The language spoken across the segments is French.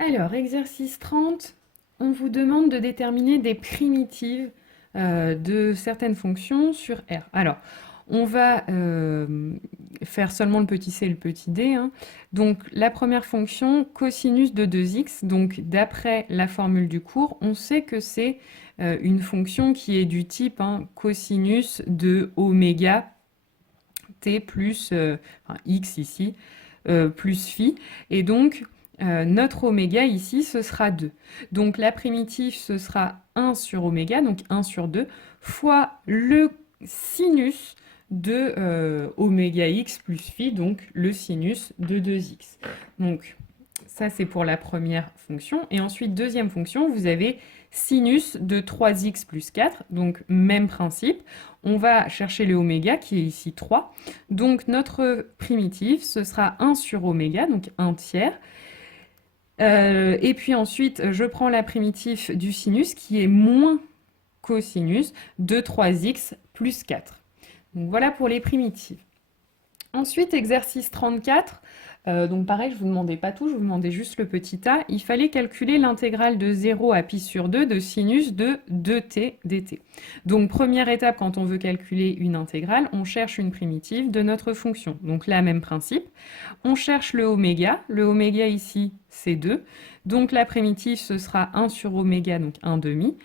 Alors, exercice 30, on vous demande de déterminer des primitives de certaines fonctions sur R. Alors, on va faire seulement le petit c et le petit d, hein. Donc, la première fonction, cosinus de 2x. Donc, d'après la formule du cours, on sait que c'est une fonction qui est du type cosinus de oméga t plus enfin, x ici, plus phi. Et donc, notre oméga ici, ce sera 2. Donc la primitive, ce sera 1 sur oméga, donc 1 sur 2, fois le sinus de oméga x plus phi, donc le sinus de 2x. Donc ça, c'est pour la première fonction. Et ensuite, deuxième fonction, vous avez sinus de 3x plus 4, donc même principe. On va chercher le oméga qui est ici 3. Donc notre primitive, ce sera 1 sur oméga, donc 1 tiers. Et puis ensuite, je prends la primitive du sinus qui est moins cosinus de 3x plus 4. Donc voilà pour les primitives. Ensuite, exercice 34. Donc pareil, je ne vous demandais pas tout, je vous demandais juste le petit a. Il fallait calculer l'intégrale de 0 à pi sur 2 de sinus de 2t dt. Donc première étape, quand on veut calculer une intégrale, on cherche une primitive de notre fonction. Donc là, même principe. On cherche le oméga. Le oméga ici, c'est 2. Donc la primitive, ce sera 1 sur oméga, donc 1 demi.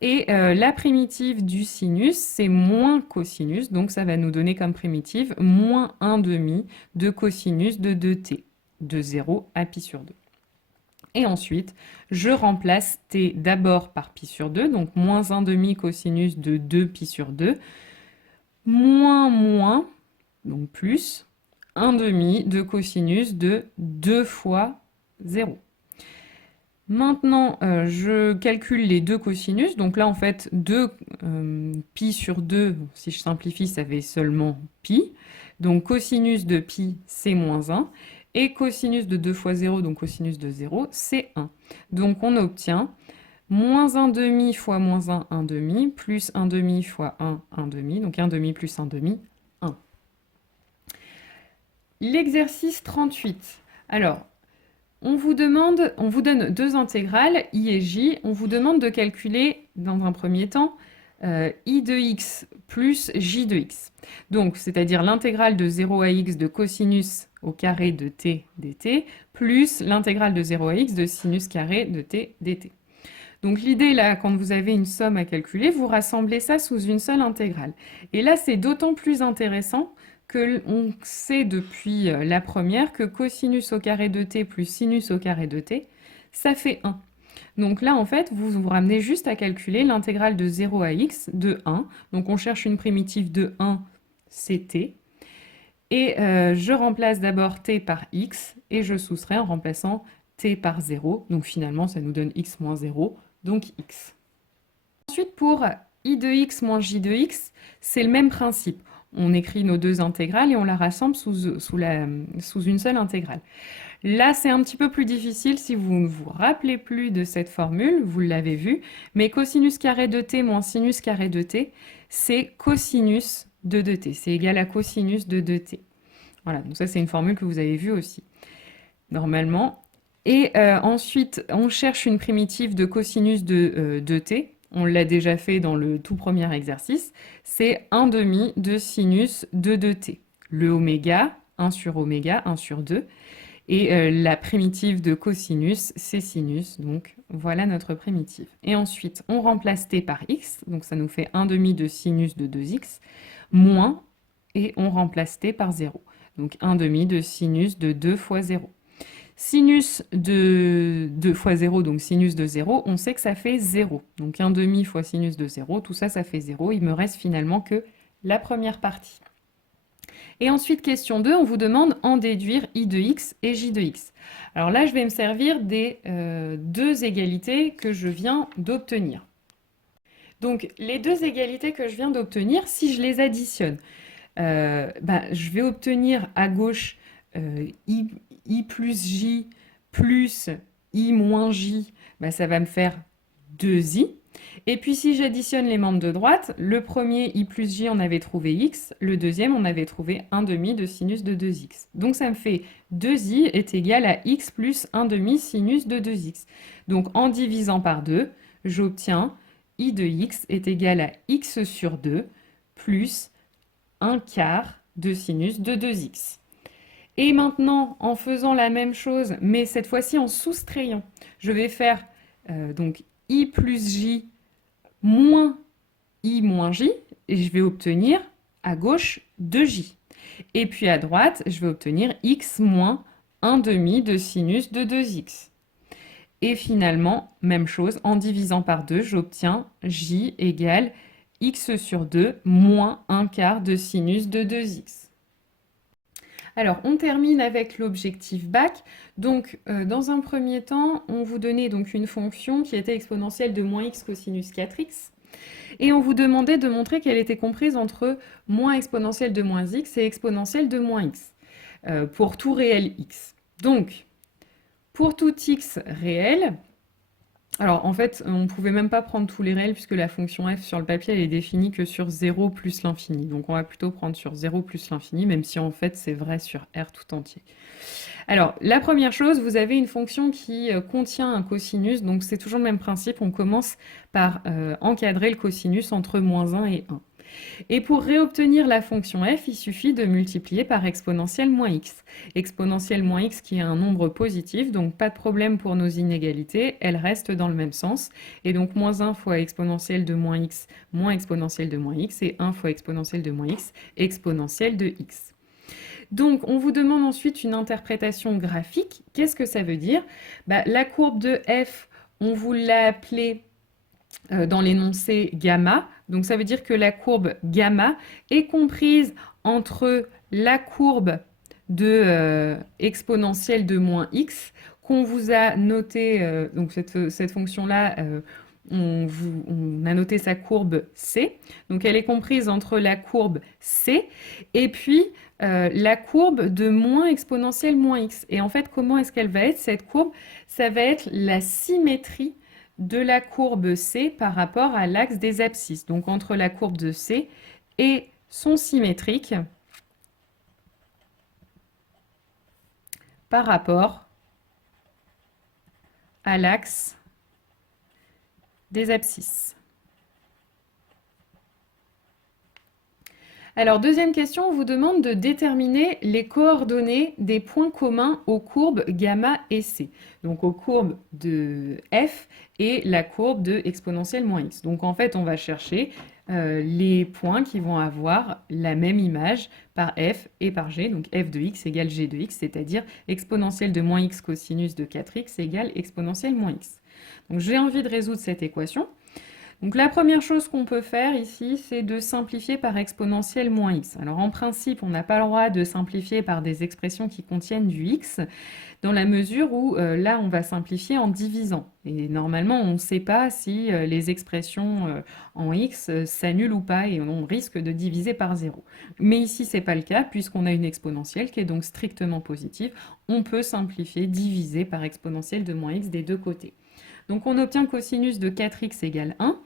Et la primitive du sinus, c'est moins cosinus, donc ça va nous donner comme primitive moins 1 demi de cosinus de 2t, de 0 à pi sur 2. Et ensuite, je remplace t d'abord par pi sur 2, donc moins 1 demi cosinus de 2 pi sur 2, moins, donc plus, 1 demi de cosinus de 2 fois 0. Maintenant, je calcule les deux cosinus. Donc là, en fait, 2 pi sur 2, si je simplifie, ça fait seulement pi. Donc cosinus de pi, c'est moins 1. Et cosinus de 2 fois 0, donc cosinus de 0, c'est 1. Donc on obtient moins 1 demi fois moins 1, 1 demi, plus 1 demi fois 1, 1 demi. Donc 1 demi plus 1 demi, 1. L'exercice 38. Alors, on vous donne deux intégrales, i et j. On vous demande de calculer, dans un premier temps, i de x plus j de x. Donc, c'est-à-dire l'intégrale de 0 à x de cosinus au carré de t dt, plus l'intégrale de 0 à x de sinus carré de t dt. Donc l'idée là, quand vous avez une somme à calculer, vous rassemblez ça sous une seule intégrale. Et là, c'est d'autant plus intéressant que on sait depuis la première que cosinus au carré de t plus sinus au carré de t, ça fait 1. Donc là, en fait, vous vous ramenez juste à calculer l'intégrale de 0 à x de 1. Donc on cherche une primitive de 1, c'est t. Et je remplace d'abord t par x, et je soustrais en remplaçant t par 0. Donc finalement, ça nous donne x moins 0, donc x. Ensuite, pour i de x moins j de x, c'est le même principe. On écrit nos deux intégrales et on la rassemble sous une seule intégrale. Là, c'est un petit peu plus difficile si vous ne vous rappelez plus de cette formule, vous l'avez vu, mais cosinus carré de t moins sinus carré de t, c'est cosinus de 2t, c'est égal à cosinus de 2t. Voilà, donc ça c'est une formule que vous avez vue aussi, normalement. Et ensuite, on cherche une primitive de cosinus de 2t. On l'a déjà fait dans le tout premier exercice. C'est 1 demi de sinus de 2t. Le oméga, 1 sur oméga, 1 sur 2. Et la primitive de cosinus, c'est sinus. Donc voilà notre primitive. Et ensuite, on remplace t par x. Donc ça nous fait 1 demi de sinus de 2x, moins, et on remplace t par 0. Donc 1 demi de sinus de 2 fois 0. Sinus de 2 fois 0, donc sinus de 0, on sait que ça fait 0. Donc 1 demi fois sinus de 0, tout ça, ça fait 0. Il me reste finalement que la première partie. Et ensuite, question 2, on vous demande en déduire i de x et j de x. Alors là, je vais me servir des deux égalités que je viens d'obtenir. Donc les deux égalités que je viens d'obtenir, si je les additionne, je vais obtenir à gauche i plus j plus i moins j, ça va me faire 2i. Et puis si j'additionne les membres de droite, le premier i plus j, on avait trouvé x, le deuxième, on avait trouvé 1 demi de sinus de 2x. Donc ça me fait 2i est égal à x plus 1 demi sinus de 2x. Donc en divisant par 2, j'obtiens i de x est égal à x sur 2 plus 1 quart de sinus de 2x. Et maintenant, en faisant la même chose, mais cette fois-ci en soustrayant, je vais faire donc i plus j moins i moins j, et je vais obtenir à gauche 2j. Et puis à droite, je vais obtenir x moins 1 demi de sinus de 2x. Et finalement, même chose, en divisant par 2, j'obtiens j égale x sur 2 moins 1 quart de sinus de 2x. Alors, on termine avec l'objectif bac. Donc, dans un premier temps, on vous donnait donc une fonction qui était exponentielle de moins x cosinus 4x. Et on vous demandait de montrer qu'elle était comprise entre moins exponentielle de moins x et exponentielle de moins x, pour tout réel x. Donc, pour tout x réel, alors en fait, on ne pouvait même pas prendre tous les réels puisque la fonction f sur le papier, elle est définie que sur 0 plus l'infini. Donc on va plutôt prendre sur 0 plus l'infini, même si en fait c'est vrai sur R tout entier. Alors, la première chose, vous avez une fonction qui contient un cosinus, donc c'est toujours le même principe, on commence par encadrer le cosinus entre moins 1 et 1. Et pour réobtenir la fonction f, il suffit de multiplier par exponentielle moins x. Exponentielle moins x qui est un nombre positif, donc pas de problème pour nos inégalités, elles restent dans le même sens. Et donc moins 1 fois exponentielle de moins x, moins exponentielle de moins x, et 1 fois exponentielle de moins x, exponentielle de x. Donc, on vous demande ensuite une interprétation graphique. Qu'est-ce que ça veut dire? La courbe de f, on vous l'a appelée dans l'énoncé gamma. Donc, ça veut dire que la courbe gamma est comprise entre la courbe de exponentielle de moins x qu'on vous a noté, donc cette fonction-là, on a noté sa courbe C. Donc, elle est comprise entre la courbe C et puis la courbe de moins exponentielle moins x. Et en fait, comment est-ce qu'elle va être, cette courbe? Ça va être la symétrie de la courbe C par rapport à l'axe des abscisses. Donc, entre la courbe de C et son symétrique par rapport à l'axe des abscisses. Alors, deuxième question, on vous demande de déterminer les coordonnées des points communs aux courbes gamma et c. Donc, aux courbes de f et la courbe de exponentielle moins x. Donc, en fait, on va chercher les points qui vont avoir la même image par f et par g. Donc, f de x égale g de x, c'est-à-dire exponentielle de moins x cosinus de 4x égale exponentielle moins x. Donc, j'ai envie de résoudre cette équation. Donc la première chose qu'on peut faire ici, c'est de simplifier par exponentielle moins x. Alors en principe, on n'a pas le droit de simplifier par des expressions qui contiennent du x, dans la mesure où là, on va simplifier en divisant. Et normalement, on ne sait pas si les expressions en x s'annulent ou pas, et on risque de diviser par 0. Mais ici, ce n'est pas le cas, puisqu'on a une exponentielle qui est donc strictement positive. On peut simplifier, diviser par exponentielle de moins x des deux côtés. Donc on obtient cosinus de 4x égale 1.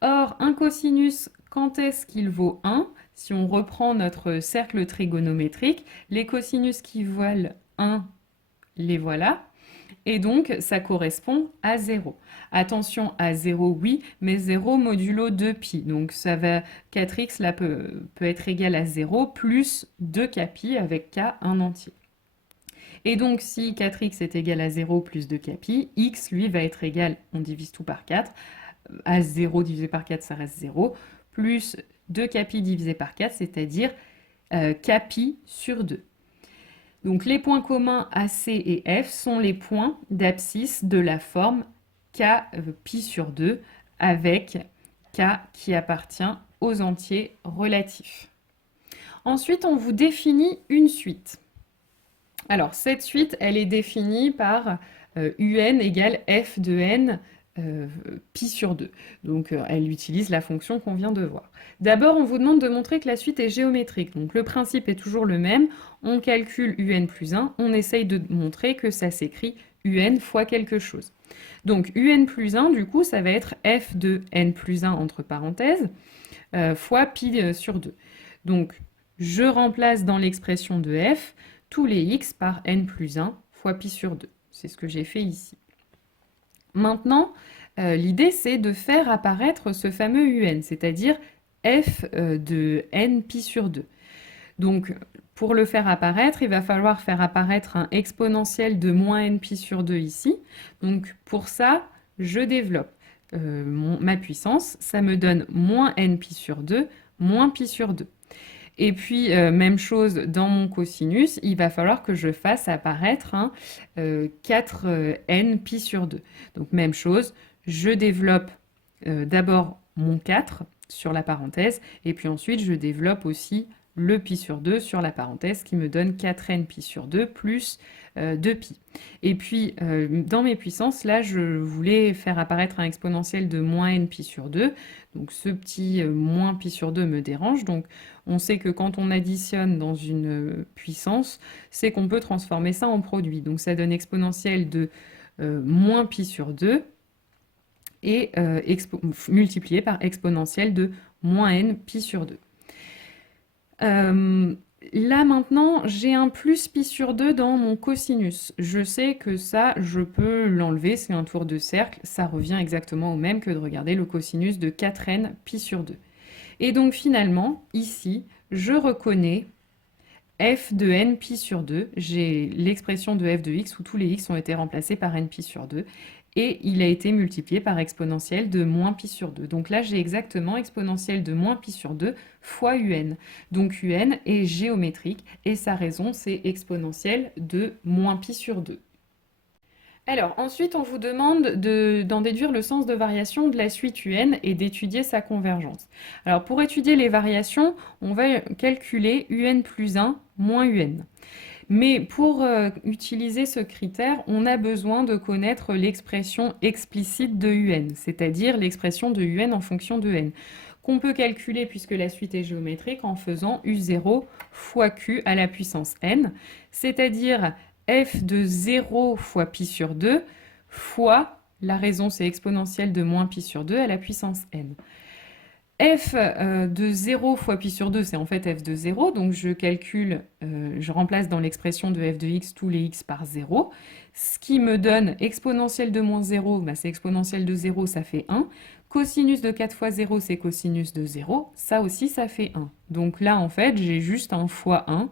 Or, un cosinus, quand est-ce qu'il vaut 1? Si on reprend notre cercle trigonométrique, les cosinus qui valent 1, les voilà. Et donc, ça correspond à 0. Attention, à 0, oui, mais 0 modulo 2pi. Donc, ça va, 4x là, peut être égal à 0 plus 2kpi avec k un entier. Et donc, si 4x est égal à 0 plus 2kpi, x, lui, va être égal, on divise tout par 4, à 0 divisé par 4, ça reste 0, plus 2kpi divisé par 4, c'est-à-dire kpi sur 2. Donc les points communs AC et F sont les points d'abscisse de la forme k pi sur 2 avec k qui appartient aux entiers relatifs. Ensuite, on vous définit une suite. Alors, cette suite, elle est définie par un égale f de n pi sur 2. Donc, elle utilise la fonction qu'on vient de voir. D'abord, on vous demande de montrer que la suite est géométrique. Donc, le principe est toujours le même. On calcule un plus 1. On essaye de montrer que ça s'écrit un fois quelque chose. Donc un plus 1, du coup, ça va être f de n plus 1 entre parenthèses, fois pi sur 2. Donc, je remplace dans l'expression de f tous les x par n plus 1 fois pi sur 2. C'est ce que j'ai fait ici. Maintenant, l'idée, c'est de faire apparaître ce fameux un, c'est-à-dire f de n pi sur 2. Donc, pour le faire apparaître, il va falloir faire apparaître un exponentiel de moins n pi sur 2 ici. Donc, pour ça, je développe ma puissance. Ça me donne moins n pi sur 2, moins pi sur 2. Et puis, même chose dans mon cosinus, il va falloir que je fasse apparaître 4n pi sur 2. Donc, même chose, je développe d'abord mon 4 sur la parenthèse, et puis ensuite, je développe aussi le pi sur 2 sur la parenthèse qui me donne 4n pi sur 2 plus 2pi. Et puis, dans mes puissances, là, je voulais faire apparaître un exponentiel de moins n pi sur 2. Donc, ce petit moins pi sur 2 me dérange. Donc, on sait que quand on additionne dans une puissance, c'est qu'on peut transformer ça en produit. Donc, ça donne exponentiel de moins pi sur 2 et multiplié par exponentiel de moins n pi sur 2. Là maintenant, j'ai un plus pi sur 2 dans mon cosinus. Je sais que ça, je peux l'enlever, c'est un tour de cercle, ça revient exactement au même que de regarder le cosinus de 4n pi sur 2. Et donc finalement, ici, je reconnais f de n pi sur 2. J'ai l'expression de f de x où tous les x ont été remplacés par n pi sur 2. Et il a été multiplié par exponentiel de moins pi sur 2. Donc là, j'ai exactement exponentiel de moins pi sur 2 fois un. Donc un est géométrique et sa raison, c'est exponentiel de moins pi sur 2. Alors, ensuite, on vous demande d'en déduire le sens de variation de la suite un et d'étudier sa convergence. Alors, pour étudier les variations, on va calculer un plus 1 moins un. Mais pour utiliser ce critère, on a besoin de connaître l'expression explicite de un, c'est-à-dire l'expression de un en fonction de n, qu'on peut calculer puisque la suite est géométrique en faisant u0 fois q à la puissance n, c'est-à-dire f de 0 fois pi sur 2 fois, la raison c'est exponentielle de moins pi sur 2 à la puissance n. F de 0 fois pi sur 2, c'est en fait f de 0, donc je calcule, je remplace dans l'expression de f de x tous les x par 0, ce qui me donne exponentielle de moins 0, bah c'est exponentielle de 0, ça fait 1, cosinus de 4 fois 0, c'est cosinus de 0, ça aussi ça fait 1. Donc là en fait j'ai juste un fois 1,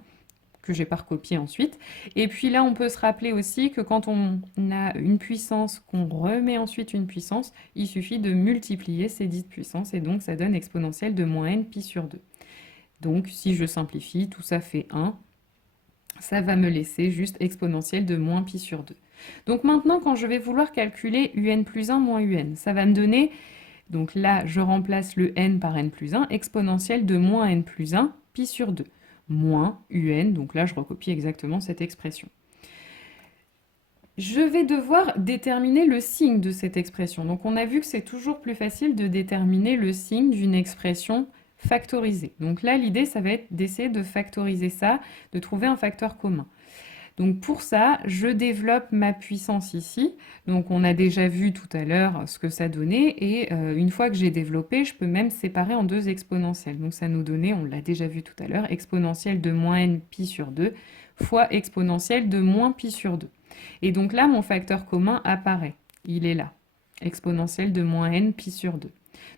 que j'ai pas recopié ensuite. Et puis là, on peut se rappeler aussi que quand on a une puissance, qu'on remet ensuite une puissance, il suffit de multiplier ces dites puissances et donc ça donne exponentielle de moins n pi sur 2. Donc si je simplifie, tout ça fait 1. Ça va me laisser juste exponentielle de moins pi sur 2. Donc maintenant, quand je vais vouloir calculer un plus 1 moins un, ça va me donner, donc là, je remplace le n par n plus 1, exponentielle de moins n plus 1 pi sur 2. Moins un, donc là je recopie exactement cette expression. Je vais devoir déterminer le signe de cette expression. Donc on a vu que c'est toujours plus facile de déterminer le signe d'une expression factorisée. Donc là l'idée ça va être d'essayer de factoriser ça, de trouver un facteur commun. Donc pour ça, je développe ma puissance ici. Donc on a déjà vu tout à l'heure ce que ça donnait. Et une fois que j'ai développé, je peux même séparer en deux exponentielles. Donc ça nous donnait, on l'a déjà vu tout à l'heure, exponentielle de moins n pi sur 2 fois exponentielle de moins pi sur 2. Et donc là, mon facteur commun apparaît. Il est là. Exponentielle de moins n pi sur 2.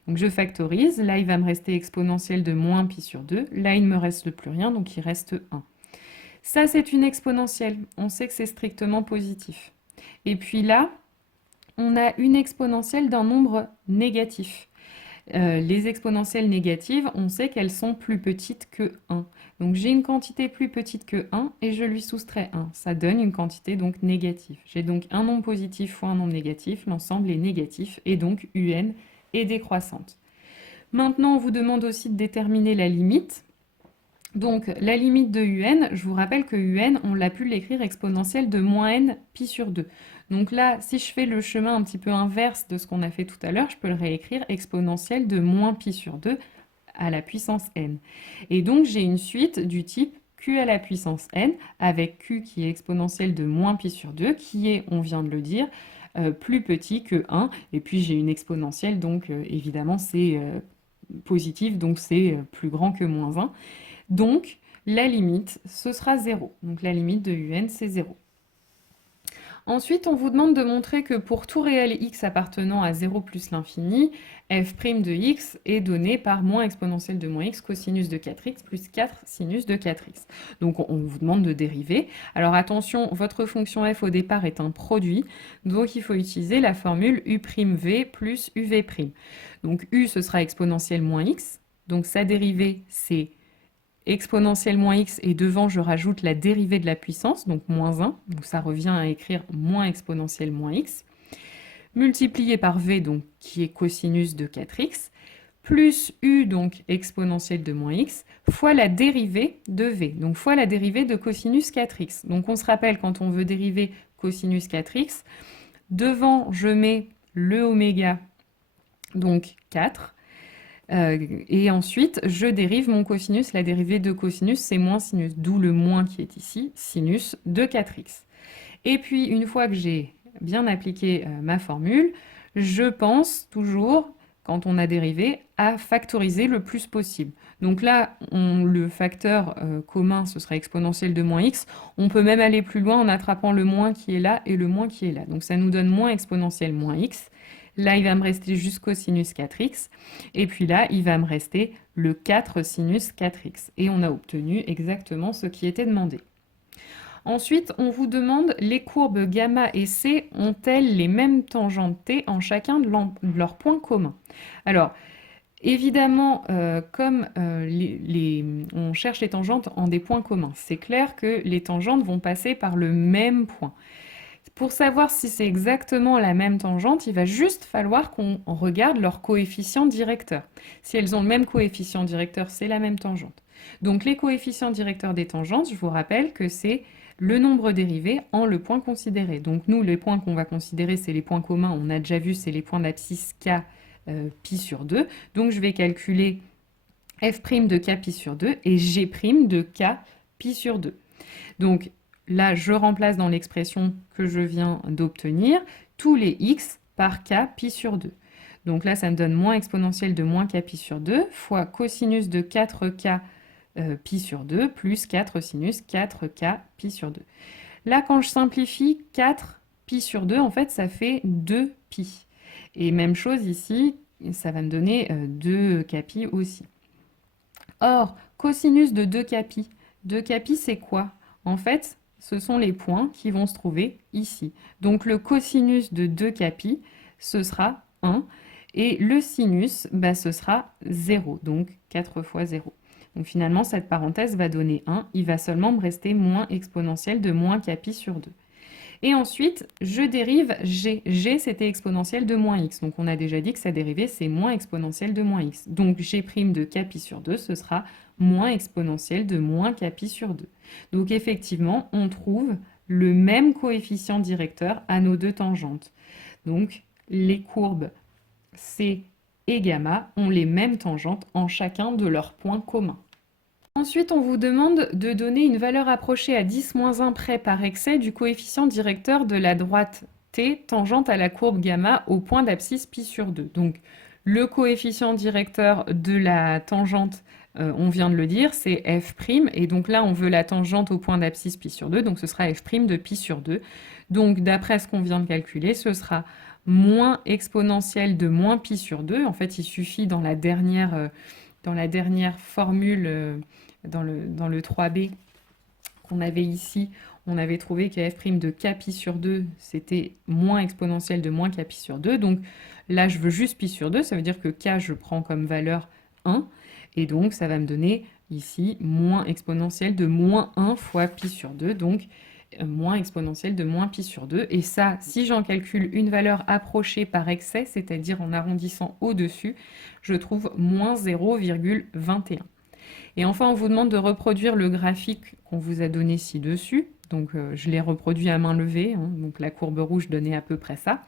Donc je factorise. Là, il va me rester exponentielle de moins pi sur 2. Là, il ne me reste plus rien, donc il reste 1. Ça, c'est une exponentielle. On sait que c'est strictement positif. Et puis là, on a une exponentielle d'un nombre négatif. Les exponentielles négatives, on sait qu'elles sont plus petites que 1. Donc j'ai une quantité plus petite que 1 et je lui soustrais 1. Ça donne une quantité donc négative. J'ai donc un nombre positif fois un nombre négatif. L'ensemble est négatif et donc un est décroissante. Maintenant, on vous demande aussi de déterminer la limite. Donc la limite de un, je vous rappelle que un, on l'a pu l'écrire exponentielle de moins n pi sur 2. Donc là, si je fais le chemin un petit peu inverse de ce qu'on a fait tout à l'heure, je peux le réécrire exponentielle de moins pi sur 2 à la puissance n. Et donc j'ai une suite du type q à la puissance n, avec q qui est exponentielle de moins pi sur 2, qui est, on vient de le dire, plus petit que 1. Et puis j'ai une exponentielle, donc évidemment c'est positif, donc c'est plus grand que moins 1. Donc la limite, ce sera 0. Donc la limite de un, c'est 0. Ensuite, on vous demande de montrer que pour tout réel x appartenant à 0 plus l'infini, f' de x est donné par moins exponentielle de moins x cosinus de 4x plus 4 sinus de 4x. Donc on vous demande de dériver. Alors attention, votre fonction f au départ est un produit, donc il faut utiliser la formule u'v plus uv'. Donc u, ce sera exponentielle moins x, donc sa dérivée, c'est exponentielle moins x, et devant je rajoute la dérivée de la puissance, donc moins 1, donc ça revient à écrire moins exponentielle moins x, multiplié par v, donc qui est cosinus de 4x, plus u, donc exponentielle de moins x, fois la dérivée de v, donc fois la dérivée de cosinus 4x. Donc on se rappelle, quand on veut dériver cosinus 4x, devant je mets le oméga, donc 4, et ensuite, je dérive mon cosinus. La dérivée de cosinus, c'est moins sinus, d'où le moins qui est ici, sinus de 4x. Et puis, une fois que j'ai bien appliqué ma formule, je pense toujours, quand on a dérivé, à factoriser le plus possible. Donc là, le facteur commun, ce sera exponentielle de moins x. On peut même aller plus loin en attrapant le moins qui est là et le moins qui est là. Donc ça nous donne moins exponentielle moins x. Là, il va me rester juste cosinus 4x. Et puis là, il va me rester le 4 sinus 4x. Et on a obtenu exactement ce qui était demandé. Ensuite, on vous demande les courbes gamma et c ont-elles les mêmes tangentes t en chacun de leurs points communs? Alors, évidemment, comme on cherche les tangentes en des points communs, c'est clair que les tangentes vont passer par le même point. Pour savoir si c'est exactement la même tangente, il va juste falloir qu'on regarde leur coefficient directeur. Si elles ont le même coefficient directeur, c'est la même tangente. Donc les coefficients directeurs des tangentes, je vous rappelle que c'est le nombre dérivé en le point considéré. Donc nous, les points qu'on va considérer, c'est les points communs. On a déjà vu, c'est les points d'abscisse k pi sur 2. Donc je vais calculer f' de k pi sur 2 et g' de k pi sur 2. Donc là, je remplace dans l'expression que je viens d'obtenir tous les x par k pi sur 2. Donc là, ça me donne moins exponentielle de moins k pi sur 2 fois cosinus de 4k pi sur 2 plus 4 sinus 4k pi sur 2. Là, quand je simplifie 4 pi sur 2, en fait, ça fait 2 pi. Et même chose ici, ça va me donner 2k pi aussi. Or, cosinus de 2k pi, 2k pi, c'est quoi? En fait, ce sont les points qui vont se trouver ici. Donc le cosinus de 2k pi, ce sera 1. Et le sinus, ce sera 0, donc 4 fois 0. Donc finalement, cette parenthèse va donner 1. Il va seulement me rester moins exponentielle de moins k pi sur 2. Et ensuite, je dérive g. G, c'était exponentielle de moins x. Donc on a déjà dit que sa dérivée, c'est moins exponentielle de moins x. Donc g' de k pi sur 2, ce sera moins exponentielle de moins k pi sur 2. Donc effectivement, on trouve le même coefficient directeur à nos deux tangentes. Donc les courbes c et gamma ont les mêmes tangentes en chacun de leurs points communs. Ensuite, on vous demande de donner une valeur approchée à 10-1 près par excès du coefficient directeur de la droite t tangente à la courbe gamma au point d'abscisse pi sur 2. Donc, le coefficient directeur de la tangente, on vient de le dire, c'est f', et donc là, on veut la tangente au point d'abscisse pi sur 2, donc ce sera f' de pi sur 2. Donc, d'après ce qu'on vient de calculer, ce sera moins exponentielle de moins pi sur 2. En fait, il suffit dans la dernière formule, dans le 3b qu'on avait ici, on avait trouvé que f' de k pi sur 2, c'était moins exponentielle de moins k pi sur 2. Donc là, je veux juste pi sur 2, ça veut dire que k, je prends comme valeur 1. Et donc, ça va me donner ici moins exponentielle de moins 1 fois pi sur 2. Donc, moins exponentielle de moins pi sur 2. Et ça, si j'en calcule une valeur approchée par excès, c'est-à-dire en arrondissant au-dessus, je trouve moins 0,21. Et enfin, on vous demande de reproduire le graphique qu'on vous a donné ci-dessus. Donc, je l'ai reproduit à main levée. Donc, la courbe rouge donnait à peu près ça.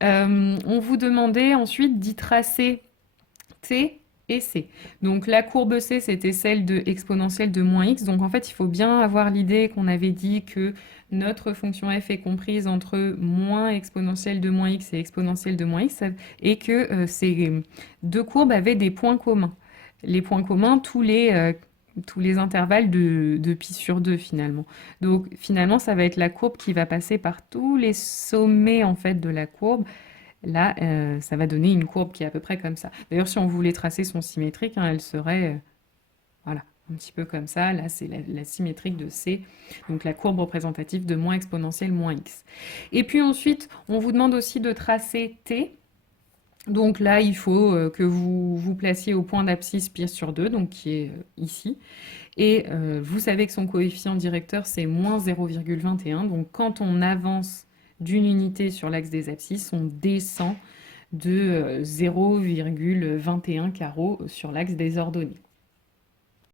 On vous demandait ensuite d'y tracer t et C. Donc la courbe C, c'était celle de exponentielle de moins x. Donc en fait, il faut bien avoir l'idée qu'on avait dit que notre fonction f est comprise entre moins exponentielle de moins x et exponentielle de moins x, et que ces deux courbes avaient des points communs. Les points communs, tous les intervalles de pi sur 2 finalement. Donc finalement, ça va être la courbe qui va passer par tous les sommets en fait de la courbe. Là, ça va donner une courbe qui est à peu près comme ça. D'ailleurs, si on voulait tracer son symétrique, hein, elle serait, voilà, un petit peu comme ça. Là, c'est la symétrique de C, donc la courbe représentative de moins exponentielle moins x. Et puis ensuite, on vous demande aussi de tracer T. Donc là, il faut que vous vous placiez au point d'abscisse pi sur 2, donc qui est ici. Et vous savez que son coefficient directeur, c'est moins 0,21. Donc quand on avance d'une unité sur l'axe des abscisses, on descend de 0,21 carreaux sur l'axe des ordonnées.